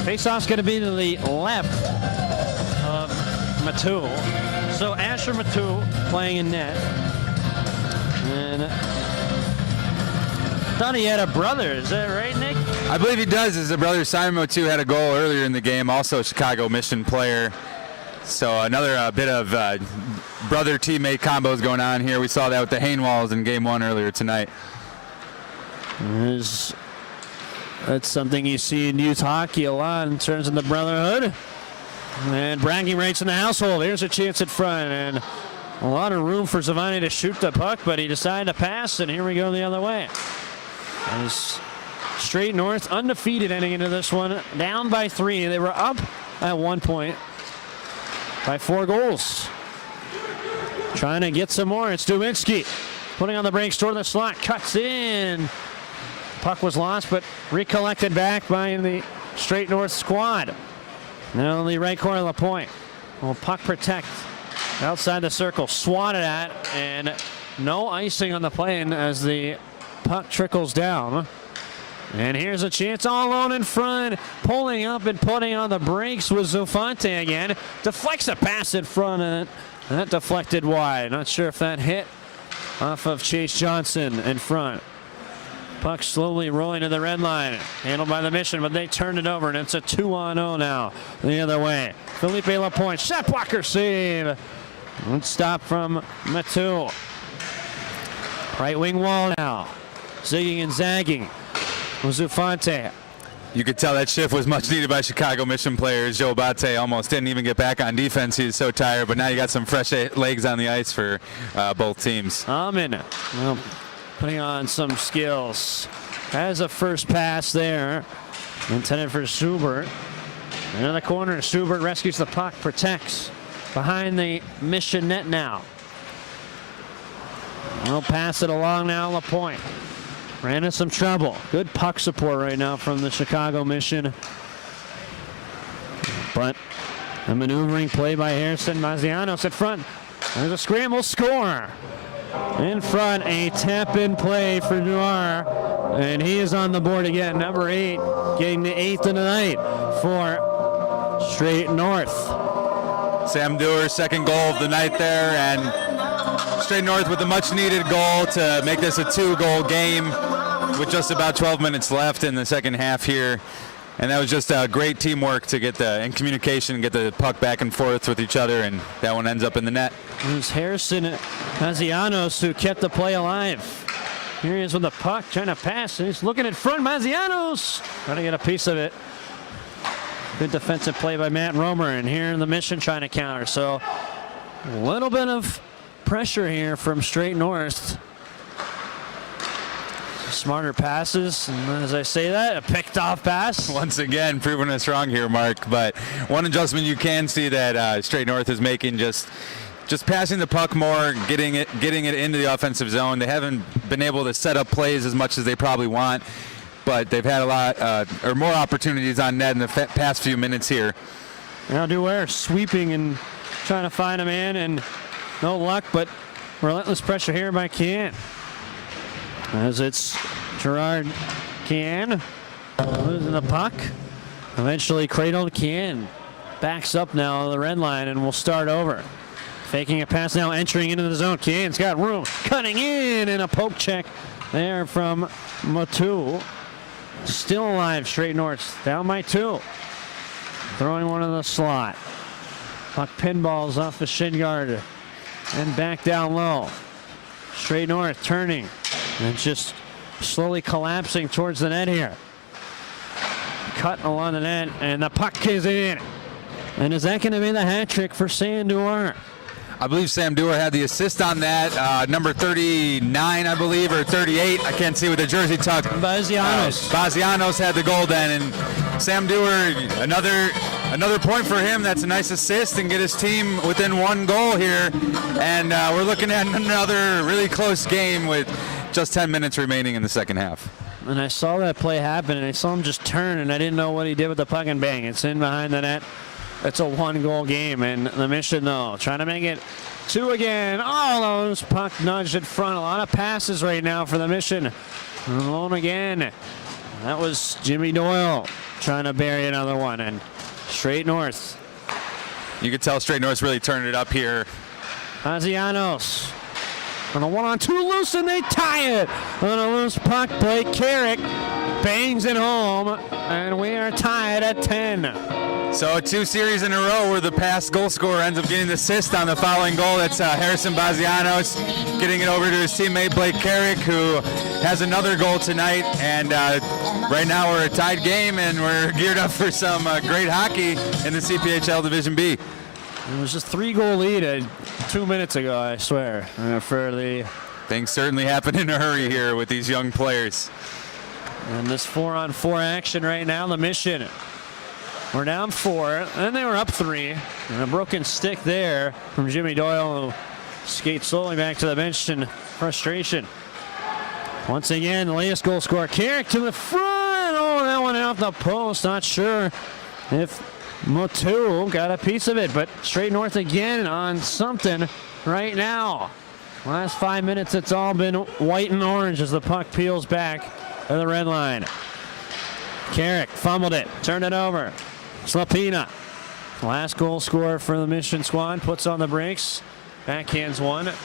Face-off's going to be to the left of Matu. So Asher Matu playing in net. And thought he had a brother. Is that right, Nick? I believe he does. His brother Simon Matu had a goal earlier in the game, also a Chicago Mission player. So another bit of brother teammate combos going on here. We saw that with the Hainwalls in game 1 earlier tonight. That's something you see in youth hockey a lot in terms of the brotherhood. And bragging rights in the household. Here's a chance at front, and a lot of room for Zavani to shoot the puck, but he decided to pass, and here we go the other way. As Straight North undefeated heading into this one, down by 3. They were up at one point by 4 goals. Trying to get some more. It's Dubinsky putting on the brakes toward the slot, cuts in. Puck was lost, but recollected back by the Straight North squad. Now the right corner of the point. Will puck protect outside the circle, swatted at, and no icing on the plane as the puck trickles down. And here's a chance all alone in front. Pulling up and putting on the brakes was Zufante again. Deflects a pass in front, and that deflected wide. Not sure if that hit off of Chase Johnson in front. Puck slowly rolling to the red line. Handled by the Mission, but they turned it over, and it's a 2-on-0 now the other way. Felipe Lapointe, shot blocker save. Good stop from Matu. Right wing wall now. Zigging and zagging. Zufante. You could tell that shift was much needed by Chicago Mission players. Joe Bate almost didn't even get back on defense. He was so tired, but now you got some fresh legs on the ice for both teams. Amin. Well, putting on some skills. Has a first pass there. Intended for Subert. In the corner, Subert rescues the puck, protects. Behind the Mission net now. We'll pass it along now, Lapointe. Ran into some trouble. Good puck support right now from the Chicago Mission. But a maneuvering play by Harrison. Mazianos in front. There's a scramble score. In front, a tap-in play for Noir. And he is on the board again. Number 8, getting the 8th of the night for Straight North. Sam Dewar's second goal of the night there, and Straight North with a much-needed goal to make this a 2-goal game with just about 12 minutes left in the second half here. And that was just great teamwork to get and communication, get the puck back and forth with each other, and that one ends up in the net. It was Harrison Mazianos who kept the play alive. Here he is with the puck, trying to pass, and he's looking in front. Mazianos trying to get a piece of it. Good defensive play by Matt Romer, and here in the Mission trying to counter. So a little bit of pressure here from Straight North. Smarter passes, and as I say that, a picked off pass. Once again, proving us wrong here, Mark. But one adjustment you can see that Straight North is making, just passing the puck more, getting it into the offensive zone. They haven't been able to set up plays as much as they probably want, but they've had a lot or more opportunities on net in the past few minutes here. Now Duer sweeping and trying to find a man, and no luck, but relentless pressure here by Kian. As it's Gerard Kian losing the puck. Eventually cradled. Kian backs up now on the red line and will start over. Faking a pass now, entering into the zone. Kian's got room. Cutting in, and a poke check there from Matu. Still alive, Straight North. Down by 2. Throwing one in the slot. Puck pinballs off the shin guard and back down low. Straight North turning and just slowly collapsing towards the net here. Cut along the net, and the puck is in. And is that going to be the hat trick for Sam Duer? I believe Sam Duer had the assist on that. Number 39, I believe, or 38. I can't see with the jersey tuck. Bazianos had the goal then, and Sam Duer, another point for him. That's a nice assist and get his team within 1 goal here. And we're looking at another really close game with just 10 minutes remaining in the second half. and I saw that play happen, and I saw him just turn, and I didn't know what he did with the puck, and bang, it's in behind the net. It's a 1-goal game, and the Mission, though, trying to make it 2 again. All those puck nudged in front. A lot of passes right now for the Mission. Alone again. That was Jimmy Doyle trying to bury another one, and Straight North. You could tell Straight North's really turned it up here. Pazianos on a 1-on-2 loose, and they tie it on a loose puck. Blake Carrick bangs it home, and we are tied at 10. So 2 series in a row where the past goal scorer ends up getting the assist on the following goal. That's Harrison Bazianos getting it over to his teammate Blake Carrick, who has another goal tonight. And right now we're a tied game, and we're geared up for some great hockey in the CPHL Division B. It was just 3-goal lead 2 minutes ago, I swear. For the Things certainly happen in a hurry here with these young players. And this 4-on-4 action right now, the Mission. We're down 4, and they were up 3. And a broken stick there from Jimmy Doyle, who skates slowly back to the bench in frustration. Once again, the latest goal scorer, Carrick to the front. Oh, that one off the post. Not sure if Motu got a piece of it, but Straight North again on something right now. Last 5 minutes, it's all been white and orange as the puck peels back to the red line. Carrick fumbled it, turned it over. Slapina, last goal scorer for the Mission squad, puts on the brakes, backhands one, and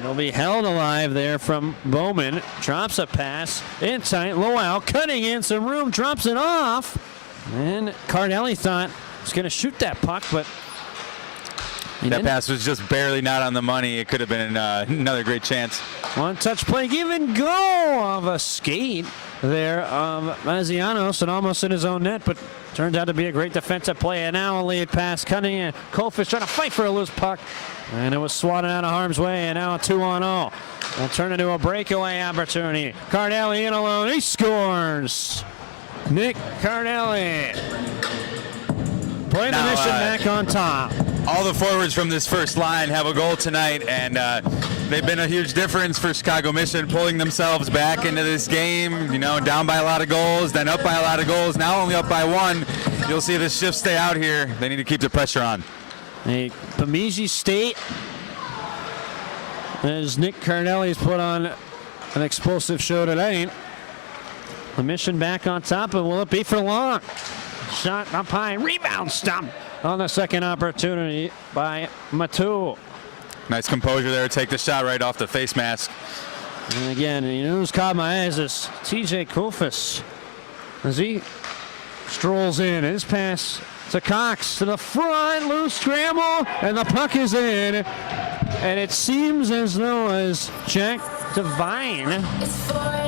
it'll be held alive there from Bowman. Drops a pass in tight, low out, cutting in some room, drops it off, and Cardelli thought he was going to shoot that puck, but that pass was just barely not on the money. It could have been another great chance. One touch play, give and go of a skate there of Mazianos, and almost in his own net, but turned out to be a great defensive play. And now a lead pass cutting in. Kofish trying to fight for a loose puck, and it was swatted out of harm's way, and now a 2-on-0. Will turn into a breakaway opportunity. Cardelli in alone, he scores. Nick Cardelli putting the Mission back on top. All the forwards from this first line have a goal tonight, and they've been a huge difference for Chicago Mission, pulling themselves back into this game, you know, down by a lot of goals, then up by a lot of goals, now only up by 1. You'll see the shift stay out here. They need to keep the pressure on. A Bemidji State, as Nick Cardelli's put on an explosive show tonight. The Mission back on top, and will it be for long? Shot up high, rebound stop on the second opportunity by Matu. Nice composure there. Take the shot right off the face mask. And again, you know who's caught my eyes is TJ Kofis as he strolls in. His pass to Cox to the front, loose scramble, and the puck is in. And it seems as though as Jack Devine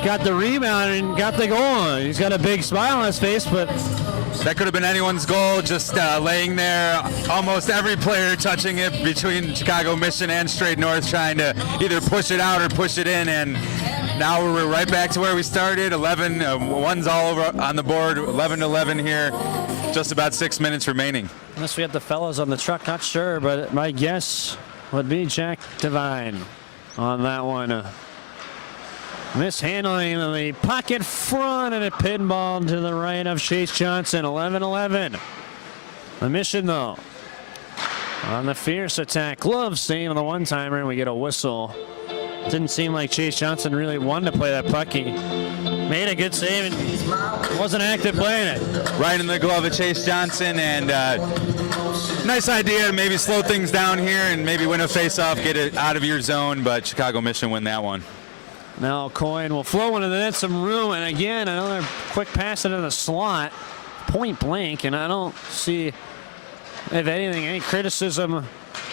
got the rebound and got the goal. He's got a big smile on his face, but that could have been anyone's goal, just laying there. Almost every player touching it between Chicago Mission and Straight North, trying to either push it out or push it in. And now we're right back to where we started. 1's all over on the board, 11-11 here. Just about 6 minutes remaining. Unless we have the fellas on the truck, not sure, but my guess would be Jack Devine on that one. Mishandling the pocket front, and a pinball to the right of Chase Johnson. 11-11. The Mission, though, on the fierce attack. Glove save on the one-timer, and we get a whistle. Didn't seem like Chase Johnson really wanted to play that puck. He made a good save and wasn't active playing it. Right in the glove of Chase Johnson, and nice idea to maybe slow things down here and maybe win a face-off, get it out of your zone, but Chicago Mission win that one. Now Coyne will flow into the net, some room, and again another quick pass into the slot, point blank, and I don't see, if anything, any criticism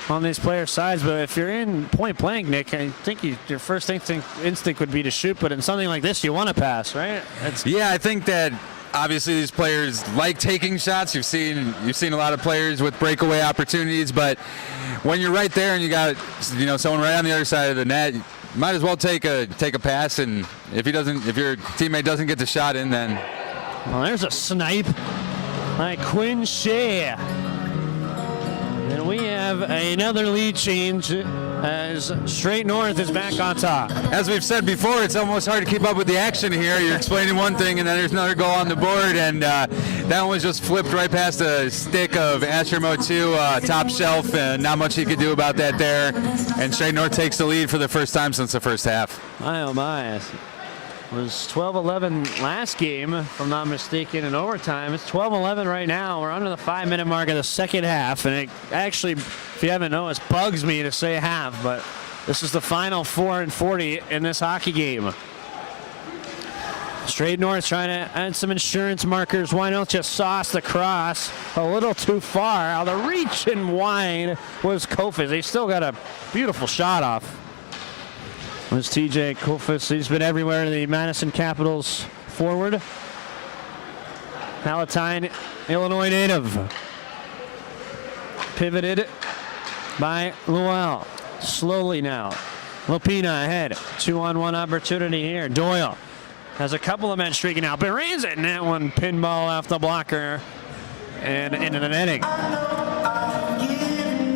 on these players' sides. But if you're in point blank, Nick, I think your first instinct would be to shoot, but in something like this, you want to pass, right? Yeah, I think that obviously these players like taking shots. You've seen a lot of players with breakaway opportunities, but when you're right there and you got someone right on the other side of the net, might as well take a pass, and if your teammate doesn't get the shot in, then. Well, there's a snipe by Quinn Shea. And we have another lead change as Straight North is back on top. As we've said before, it's almost hard to keep up with the action here. You're explaining one thing, and then there's another goal on the board, and that one was just flipped right past the stick of Asher Motu, top shelf, and not much he could do about that there. And Straight North takes the lead for the first time since the first half. My oh my. It was 12-11 last game, if I'm not mistaken, in overtime. It's 12-11 right now. We're under the 5-minute mark of the second half, and it actually, if you haven't noticed, bugs me to say half, but this is the final 4:40 in this hockey game. Straight North trying to add some insurance markers. Why not just sauce the cross a little too far? How the reach and wide was Kofis. They still got a beautiful shot off. Was TJ Kofis. He's been everywhere in the Madison Capitals forward. Palatine, Illinois native. Pivoted by Luell. Slowly now. Lopina ahead. 2-on-1 opportunity here. Doyle has a couple of men streaking out. Bereza in that one. Pinball off the blocker and into the netting.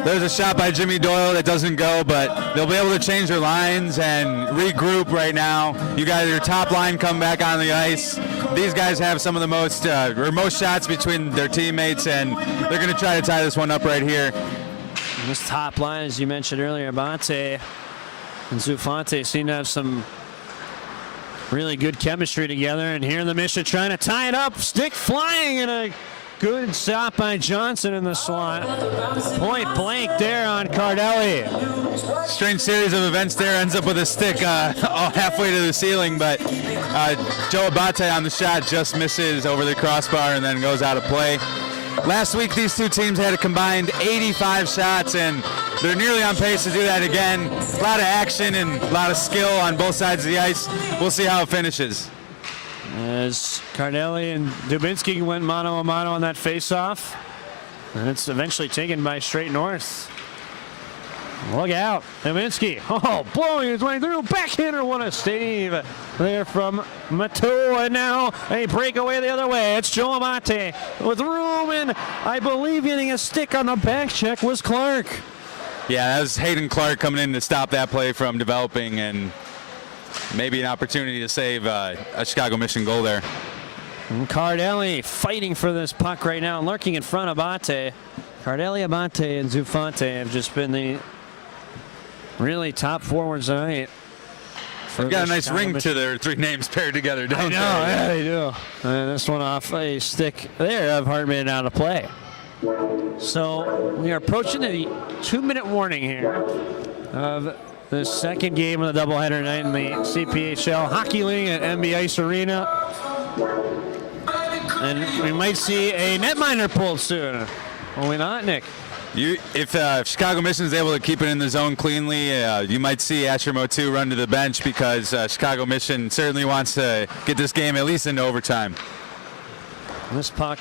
There's a shot by Jimmy Doyle that doesn't go, but they'll be able to change their lines and regroup right now. You got your top line come back on the ice. These guys have some of the most shots between their teammates, and they're going to try to tie this one up right here. And this top line, as you mentioned earlier, Abate and Zufante seem to have some really good chemistry together. And here in the Mission trying to tie it up. Stick flying, and a good stop by Johnson in the slot. Point blank there on Cardelli. Strange series of events there. Ends up with a stick halfway to the ceiling, but Joe Abate on the shot just misses over the crossbar and then goes out of play. Last week, these two teams had a combined 85 shots, and they're nearly on pace to do that again. A lot of action and a lot of skill on both sides of the ice. We'll see how it finishes. As Cardelli and Dubinsky went mano-a-mano on that face-off. And it's eventually taken by Straight North. Look out, Dubinsky. Oh, blowing his way through. Backhander, what a save there from Matou. And now a breakaway the other way. It's Joe Abate with room, and I believe getting a stick on the back check was Clark. Yeah, that was Hayden Clark coming in to stop that play from developing, and maybe an opportunity to save a Chicago Mission goal there. And Cardelli fighting for this puck right now, lurking in front of Abate. Cardelli, Abate, and Zufante have just been the really top forwards tonight. They've got a nice ring to their three names paired together, don't they? Yeah, they do. And this one off a stick there of Hartman out of play. So we are approaching the 2-minute warning here of the second game of the doubleheader tonight in the CPHL Hockey League at MB Ice Arena. And we might see a netminder pulled soon. Will we not, Nick? If Chicago Mission is able to keep it in the zone cleanly, you might see Asher Motu run to the bench, because Chicago Mission certainly wants to get this game at least into overtime. This puck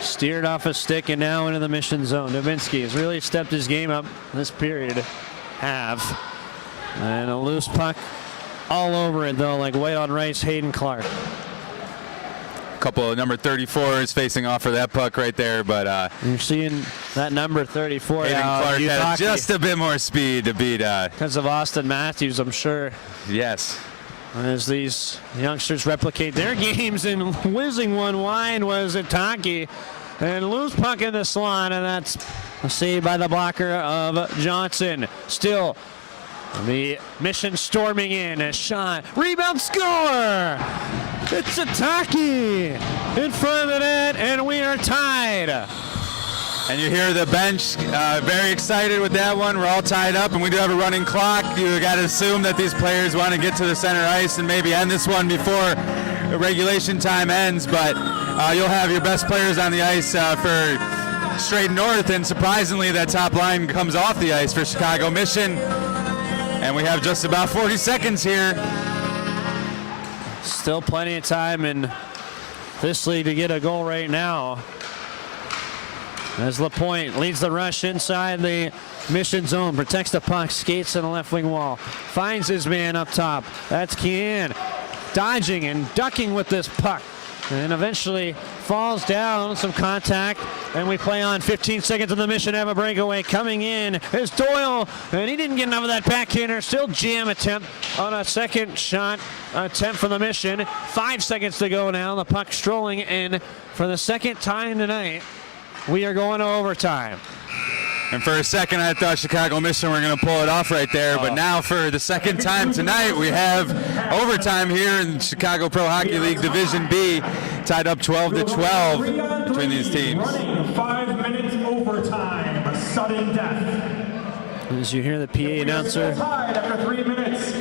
steered off a stick and now into the Mission zone. Dubinsky has really stepped his game up this period. And a loose puck all over it, though, like white on rice. Hayden Clark. Couple of number 34s facing off for that puck right there, but you're seeing that number 34 Hayden now. Clark had just a bit more speed to beat because of Austin Matthews, I'm sure. Yes. As these youngsters replicate their games, and whizzing one wide was Itaki, and loose puck in the slot, and that's a save by the blocker of Johnson. Still the Mission storming in, a shot, rebound, score! It's Itaki in front of the net, and we are tied. And you hear the bench very excited with that one. We're all tied up, and we do have a running clock. You got to assume that these players want to get to the center ice and maybe end this one before regulation time ends. But you'll have your best players on the ice for Straight North, and surprisingly, that top line comes off the ice for Chicago Mission. And we have just about 40 seconds here. Still plenty of time in this league to get a goal right now. As LaPointe leads the rush inside the Mission zone, protects the puck, skates on the left wing wall, finds his man up top. That's Kian, dodging and ducking with this puck. and eventually falls down, some contact, and we play on. 15 seconds on the mission, have a breakaway. Coming in is Doyle, and he didn't get enough of that backhander. Still jam attempt on a second shot attempt from the mission. 5 seconds to go now. The puck strolling in for the second time tonight. We are going to overtime. And for a second, I thought Chicago Mission were going to pull it off right there. But now for the second time tonight, we have overtime here in Chicago Pro Hockey League Division B, tied up 12-12 between these teams. 5 minutes overtime, sudden death. As you hear the PA announcer. Tied after 3 minutes.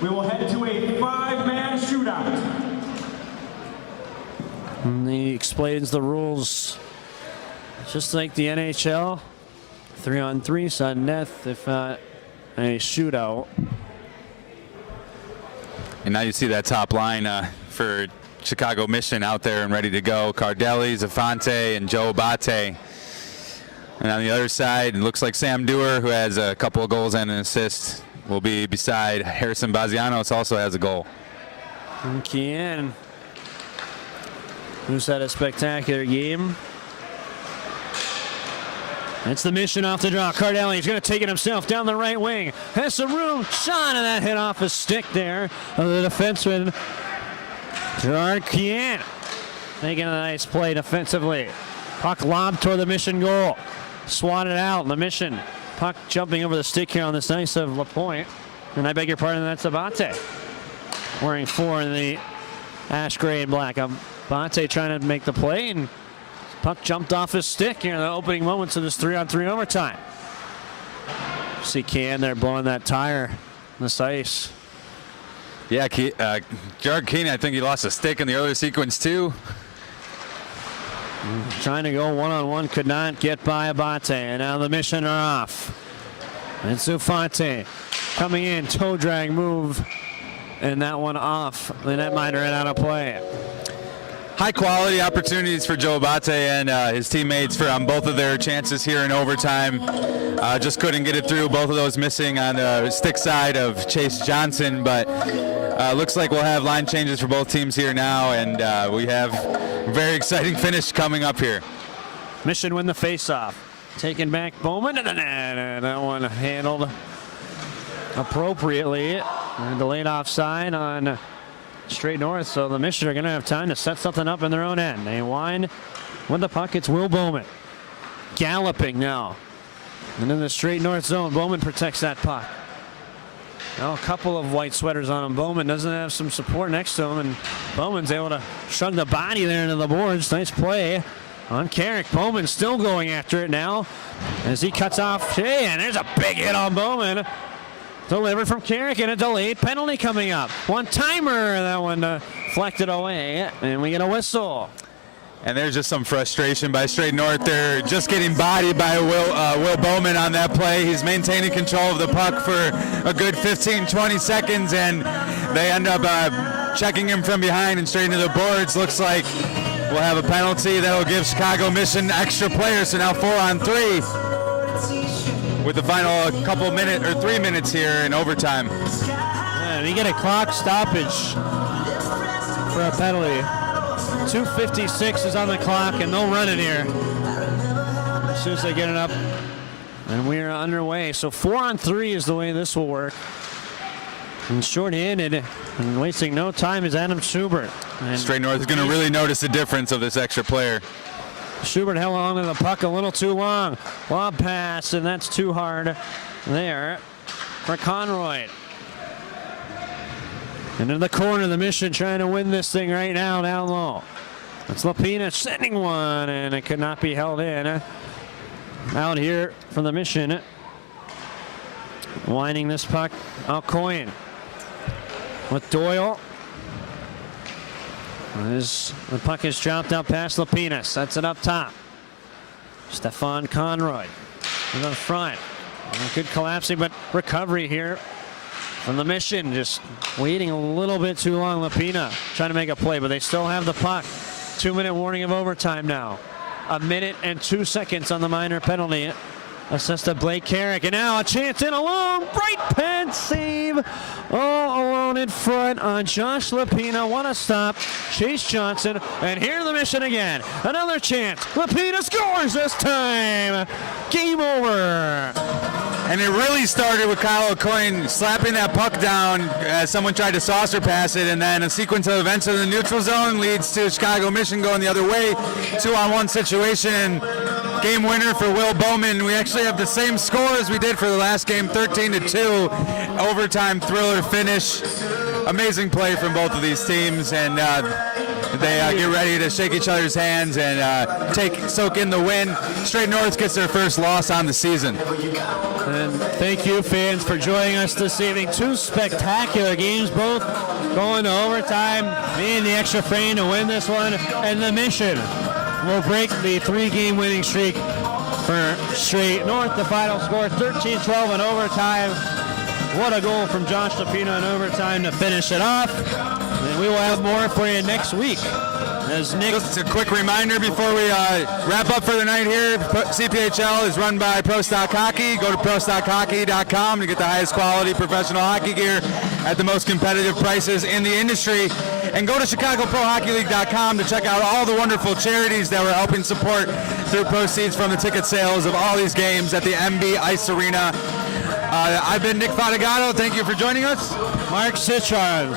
We will head to a 5-man shootout. And he explains the rules just like the NHL. 3-on-3, sudden death, if not a shootout. And now you see that top line for Chicago Mission out there and ready to go. Cardelli, Zafante, and Joe Abate. And on the other side, it looks like Sam Dewar, who has a couple of goals and an assist, will be beside Harrison Bazianos, also has a goal. Kian, who's had a spectacular game. It's the Mission off the draw. Cardelli, he's going to take it himself down the right wing. Has some room. Shot, and that hit off his stick there of the defenseman, Gerard Kian. Making a nice play defensively. Puck lobbed toward the Mission goal. Swatted out. The Mission puck jumping over the stick here on this ice of LaPointe. And I beg your pardon, that's Abate. Wearing 4 in the ash gray and black. Abate trying to make the play, and puck jumped off his stick here in the opening moments of this 3-on-3 overtime. See Can there blowing that tire on this ice. Yeah, Gerard Keenan, I think he lost a stick in the earlier sequence too. Trying to go one-on-one, could not get by Abate, and now the Mission are off. And Zafante coming in, toe drag move, and that one off the netminder and out of play. High quality opportunities for Joe Abate and his teammates on both of their chances here in overtime. Just couldn't get it through. Both of those missing on the stick side of Chase Johnson, but looks like we'll have line changes for both teams here now, and we have a very exciting finish coming up here. Mission win the faceoff. Taken back Bowman to the net, and that one handled appropriately. And delayed offside on Straight North, so the Mission are going to have time to set something up in their own end. They wind with the puck. It's Will Bowman galloping now, and in the Straight North zone, Bowman protects that puck. Now a couple of white sweaters on him. Bowman doesn't have some support next to him, and Bowman's able to shrug the body there into the boards. Nice play on Carrick. Bowman still going after it now as he cuts off Shea, and there's a big hit on Bowman. Delivered from Carrick, and a delayed penalty coming up. One-timer, that one deflected away, and we get a whistle. And there's just some frustration by Straight North. They're just getting bodied by Will Bowman on that play. He's maintaining control of the puck for a good 15-20 seconds, and they end up checking him from behind and straight into the boards. Looks like we'll have a penalty that'll give Chicago Mission extra players, so now 4-on-3. With the final 3 minutes here in overtime. And you get a clock stoppage for a penalty. 2:56 is on the clock, and they'll run it here as soon as they get it up. And we are underway. So 4-on-3 is the way this will work. And short-handed and wasting no time is Adam Schubert. And Straight North is going to really notice the difference of this extra player. Schubert held on to the puck a little too long. Lob pass, and that's too hard there for Conroy. And in the corner, the Mission trying to win this thing right now down low. It's Lapina sending one, and it could not be held in. Out here from the Mission. Winding this puck, Alcoin with Doyle. The puck is dropped out past Lapina. Sets it up top. Stefan Conroy in the front. Good collapsing, but recovery here from the Mission. Just waiting a little bit too long. Lapina trying to make a play, but they still have the puck. 2-minute warning of overtime now. 1 minute and 2 seconds on the minor penalty Assist to Blake Carrick, and now a chance in alone. Right pad save. All alone in front on Josh Lapina. What a stop. Chase Johnson, and here's the mission again. Another chance. Lapina scores this time. Game over. And it really started with Kyle O'Coin slapping that puck down as someone tried to saucer pass it, and then a sequence of events in the neutral zone leads to Chicago Mission going the other way. 2-on-1 situation. Game winner for Will Bowman. We actually have the same score as we did for the last game, 13-2. Overtime thriller finish. Amazing play from both of these teams, and they get ready to shake each other's hands and soak in the win. Straight North gets their first loss on the season. And thank you, fans, for joining us this evening. Two spectacular games, both going to overtime. Me and the extra frame to win this one, and the Mission will break the 3-game winning streak for Straight North. The final score 13-12 in overtime. What a goal from Josh Lapina in overtime to finish it off. And we will have more for you next week. As Nick, just a quick reminder before we wrap up for the night here, CPHL is run by Pro Stock Hockey. Go to prostockhockey.com to get the highest quality professional hockey gear at the most competitive prices in the industry. And go to ChicagoProHockeyLeague.com to check out all the wonderful charities that we're helping support through proceeds from the ticket sales of all these games at the MB Ice Arena. I've been Nick Fatigato. Thank you for joining us. Mark Citron.